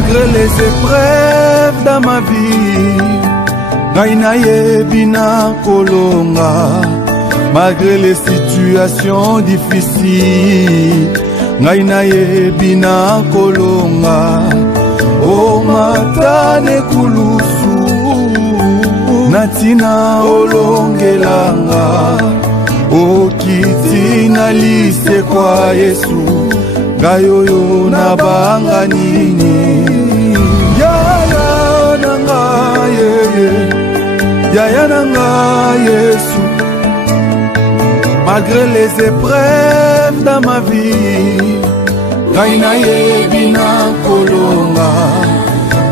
Malgré les épreuves dans ma vie, ngai nayebi na kolonga. Malgré les situations difficiles, ngai nayebi na kolonga. O matane kulusu natina olongelanga. O kiti na lise kwa Yesu, gayoyo na banga nini. Yaya nanga yeye, yaya nanga Yesu. Malgré les épreuves dans ma vie, ngai nayebi na kolonga.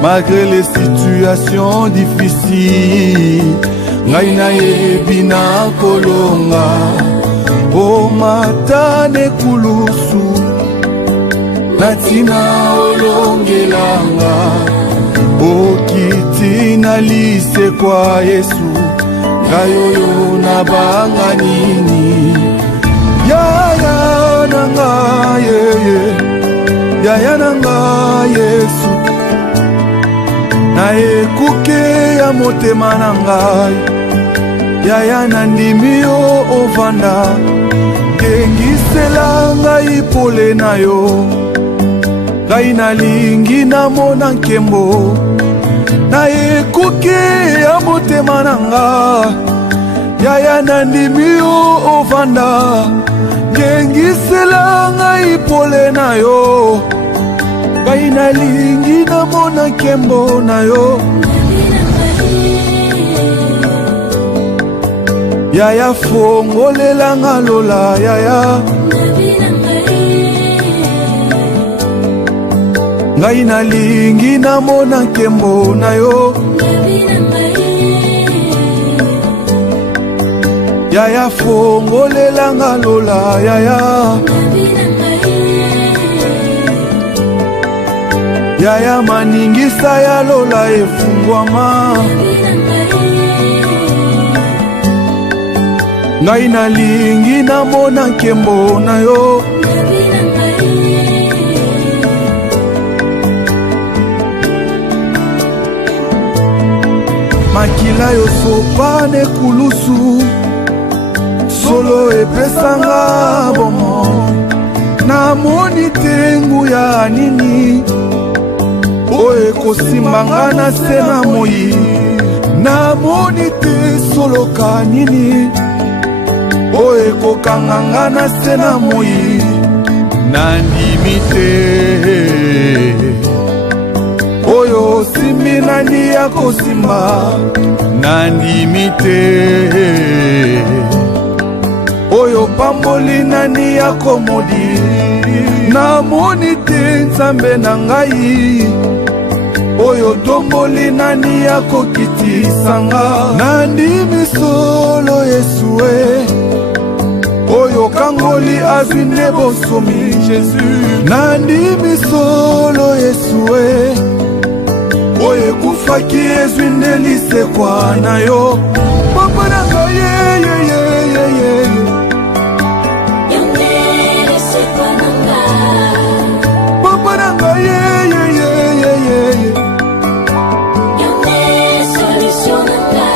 Malgré les situations difficiles, ngai nayebi na kolonga. O matane kulusu natina olongelanga. O kiti na lise kwa Yesu, gayoyo na banga nini. Yaya nanga yeye, yaya nanga Yesu. Na ekuke ya motema na ngai, yaya nandimi yo ovanda. Kengisela ngai pole na yo, ngai nalingi namona nkembo. Na ekuke ya motema na ngai, yaya nandimi yo ovanda. Kengisela ngai pole na yo, ngai nalingi namona nkembo na yo. Yaya fongolela ngalola yaya, ngai nalingi namona nkembo na yo. Yaya fongolela ngalola yaya, yaya maningisa ya lola efungwama. Ngai nalingi namona nkembo na yo. Makila yo sopane kulusu, solo epesanga bomo. Namoni tengu ya nini, oe kosimbanga na sena moi. Namoni te solo kanini, oe kokanganga na sena moi. Nandimite oyo simbi nani ya kosimba. Nandimite oyo pamboli nani ya komodi. Namoni te nzambe na ngai, oyo tomboli nani ya kokitisanga. Nandimi solo Yesue, oyo kangoli azwinde bosomi Jésus. Nandimi solo Yesue, oyo kufaki ezwinde lisekwa na yo. Papa nanga ye ye ye ye ye, yonde lisekwa nanga. Papa nanga ye ye ye ye ye, yonde solution nanga.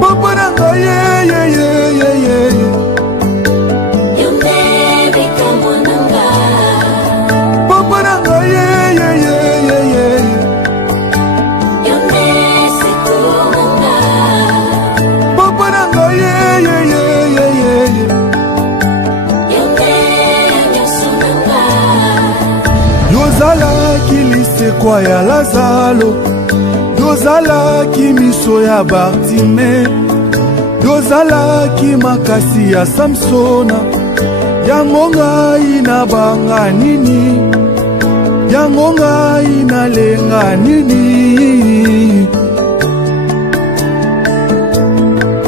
Papa nanga ye ye ye ye ye, yonde bikambo nanga. Papa nanga ye ye ye ye ye, yonde secours nanga. Papa nanga ye ye ye ye ye, yonde nyoso nanga. Yozalaki lisekwa ya Lazalo, yozalaki miso ya Bartime, yozalaki makasi ya Samsona. Yango ngai na banga nini, yango ngai nalenga nini.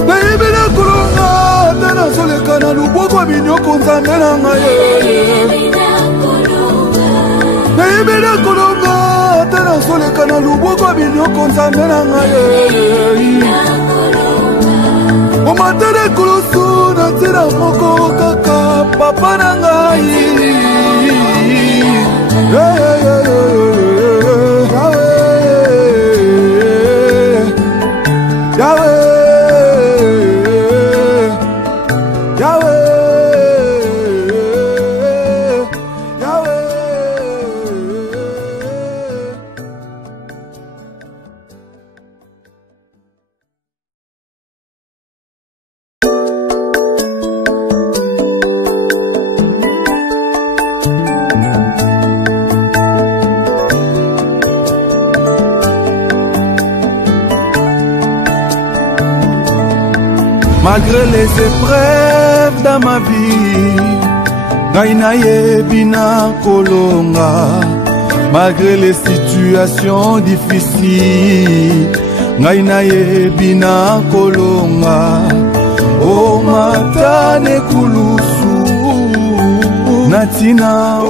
Naibela kulonga tena soleka na luboko minyoko nzambe na ngai. Naibela kulonga tena soleka na luboko minyoko nzambe na ngai. Omatele kulusu na tira moko kaka papa na ngai. Malgré les épreuves dans ma vie, ngai nayebi na kolonga. Malgré les situations difficiles, ngai nayebi na kolonga. O matane kulusu natina.